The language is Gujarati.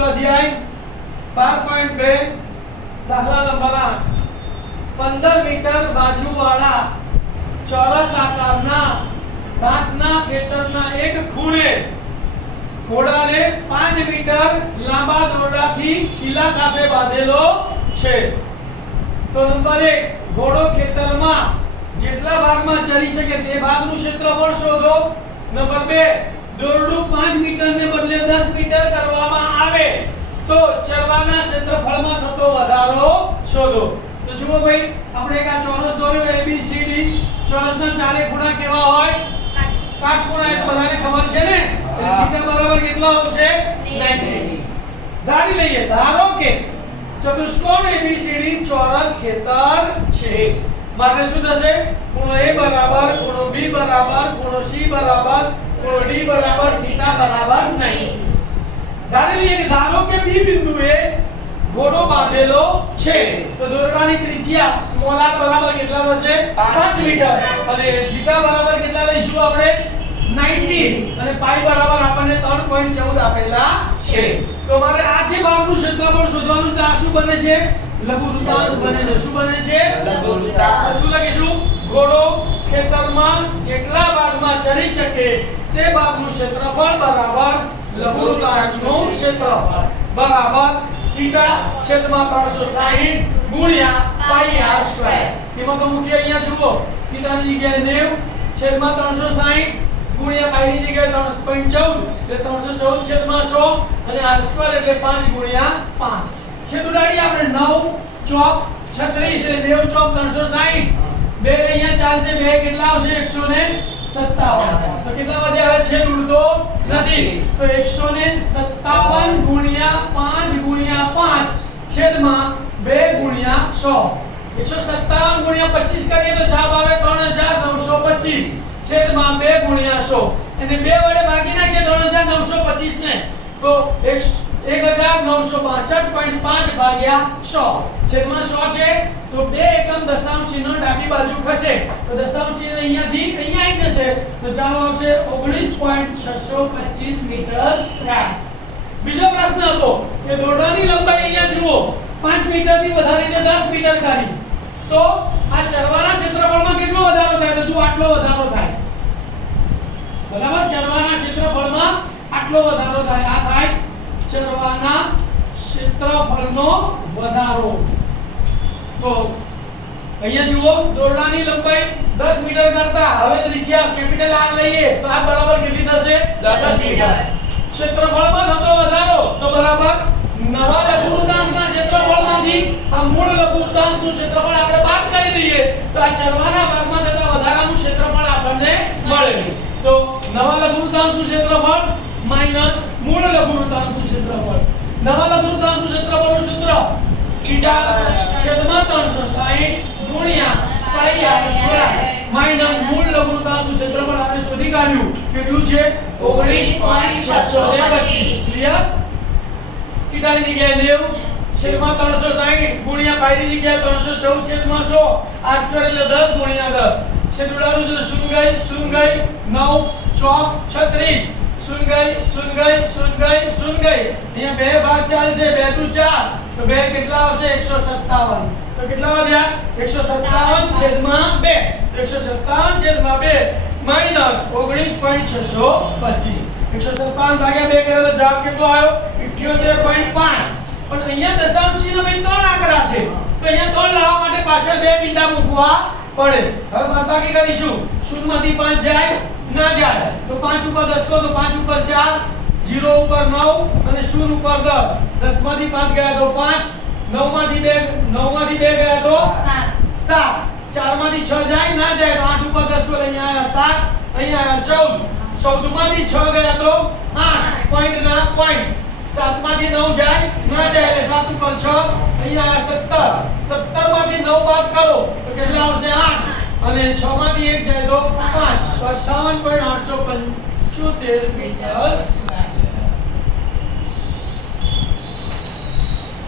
સ્વાધ્યાય બાર પાંચ મીટર લાંબા દોરડાથી ખીલા સાથે બાંધેલો છે. તો નંબર એક, ઘોડો ખેતરમાં જેટલા ભાગમાં ચરી શકે તે ભાગનું ક્ષેત્રફળ શોધો. નંબર બે દોરડું 5 મીટરને બદલે 10 મીટર કરવામાં આવે તો ચરવાના ક્ષેત્રફળમાં થતો વધારો શોધો. તો જુઓ ભાઈ આપણે એક આ ચોરસ દોર્યો ABCD ચોરસના ચારે ખૂણા કેવા હોય? કાટખૂણા એ તો બધાને ખબર છે ને? થીટા બરાબર કેટલો આવશે? 90 ધારી લઈએ ધારો કે ચતુષ્કોણ ABCD ચોરસ ખેતર છે. માટે શું થશે? ખૂણો A બરાબર ખૂણો B બરાબર ખૂણો C બરાબર D બરાબર થીટા બરાબર 90 ધારી લઈએ કે ધારો કે B બિંદુએ ઘોડો બાંધેલો છે. તો દોરડાની ત્રિજ્યા સ્મોલ r બરાબર કેટલા થશે? 5 મીટર. અને થીટા બરાબર કેટલા લઈશું આપણે? 90 અને પાઈ બરાબર આપણને 3.14 આપેલા છે. તો મારે આ જે ભાગનું ક્ષેત્રફળ શોધવાનું તો આ શું બને છે? લઘુ વૃત્તાંશ બને છે? શું બને છે? લઘુ વૃત્તાંશ. તો શું લખીશું ઘોડો ખેતરમાં જેટલા ભાગમાં ચરી શકે તે ભાગનું ક્ષેત્રફળ બરાબર લઘુ વૃત્તાંશનું ક્ષેત્રફળ. બરાબર થીટા છેદમાં 360 ગુણ્યા પાઈ આર સ્ક્વેર. એમાં તો મુખ્ય અહીંયા જુઓ. થીટાની જગ્યાએ 90 છેદમાં 360 ગુણ્યા પાઈ ની જગ્યાએ 3.14 એટલે 314 છેદમાં 100 અને આર સ્ક્વેર એટલે 5 ગુણ્યા 5 છેદ ઉડાડી આપણે 9 ચોક 36 એટલે 9 ચોક 360 બે અહીંયા ચાલશે, બે કેટલા આવશે? 157 તો કેટલા વધ્યા હવે છેદ ઉડતો નથી. તો 157 ગુણ્યા 5 ગુણ્યા 5 છેદમાં 2 ગુણ્યા 100 157 ગુણ્યા 25 કરીએ તો જવાબ આવે 3925 છેદમાં 2 ગુણ્યા 100 અને 2 વડે ભાગી નાખીએ 3925 ને. તો 1962.5 ભાગ્યા 100 છેદમાં 100 છે તો બે એકમ દશાંશ ચિહ્ન ડાબી બાજુ ખસે તો દશાંશ ચિહ્ન અહીંયાથી જશે તો જવાબ આવશે 19.625 મીટર સ્ક્વેર. બીજો પ્રશ્ન હતો કે દોરડાની લંબાઈ અહીંયા જુઓ. 5 મીટરથી વધારીને 10 મીટર કરી તો આ ચરવાના ક્ષેત્રફળમાં કેટલો વધારો થાય? તો જો આટલો વધારો થાય. બરાબર? ચરવાના ક્ષેત્રફળમાં આટલો વધારો થાય. આ થાય ચરવાના ક્ષેત્રફળનો વધારો. તો અહીંયા જુઓ દોરડાની લંબાઈ 10 મીટર કરતા હવે ત્રિજ્યા કેપિટલ R લઈએ તો આ બરાબર કેટલી થશે? 10 મીટર. ક્ષેત્રફળમાં થતો વધારો તો બરાબર નવા લઘુવૃત્તાંશના ક્ષેત્રફળમાંથી આ મૂળ લઘુવૃત્તાંશનું ક્ષેત્રફળ આપણે બાદ કરી દઈએ તો આ ચરવાના ભાગમાં થતા વધારાનું ક્ષેત્રફળ આપણને મળે તો નવા લઘુવૃત્તાંશનું ક્ષેત્રફળ માઇનસ મૂળ લઘુવૃત્તાંશનું ક્ષેત્રફળ. નવા લઘુવૃત્તાંશનું ક્ષેત્રફળનું સૂત્ર? થીટા છેદમાં 360 ગુણ્યા પાઈ આર સ્ક્વેર માઇનસ મૂળ લઘુવૃત્તાંશનું ક્ષેત્રફળ આપણે શોધી કાઢ્યું. કેટલું છે? 19.625 ક્લિયર થીટાની જગ્યાએ 90 છેદમાં 360 ગુણ્યા પાઈની જગ્યાએ 314 છેદમાં 100 આર સ્ક્વેર એટલે 10 ગુણ્યા 10 છેદ ઉડાડું છું શૂન્ય ગઈ શૂન્ય ગઈ 9 ચોક 36 શૂન્ય ગઈ શૂન્ય ગઈ શૂન્ય ગઈ શૂન્ય ગઈ અહીંયા બે ભાગ ચાલશે, બે દુ ચાર. તો બે કેટલા આવશે? 157 તો કેટલા વધ્યા? 157 છેદમાં 2 157 છેદમાં 2 માઇનસ 19.625 157 ભાગ્યા 2 કર્યો તો જવાબ કેટલો આવ્યો? 78.5 પણ અહીંયા દશાંશીનો ભાઈ ત્રણ આંકડા છે. તો અહીંયા ત્રણ લાવવા માટે પાછળ બે પિંડા મૂકવા પડે. હવે બાદબાકી કરીશું. શૂન્યમાંથી 5 જાય, ના જાય. તો 5 ઉપર 10 કહો તો 5 ઉપર 4 0 ઉપર 9 અને શૂન્ય ઉપર 10 10 માંથી 5 ગયા તો 5 9 માંથી 2 9 માંથી 2 ગયા તો 7 ચારમાંથી છ જાય ના જાય તો આઠ ઉપર દસ પર અહીંયા આયા સાત અહીંયા આયા ચૌદ. ચૌદમાંથી છ ગયા તો આઠ. પોઈન્ટ ના પોઈન્ટ સાતમાંથી નવ જાય ના જાય એટલે સાત ઉપર છ અહીંયા આયા સત્તર. સત્તરમાંથી નવ બાદ કરો તો કેટલા આવશે આઠ. અને છ માંથી એક જાય તો પાંચ. તો અઠ્ઠાવન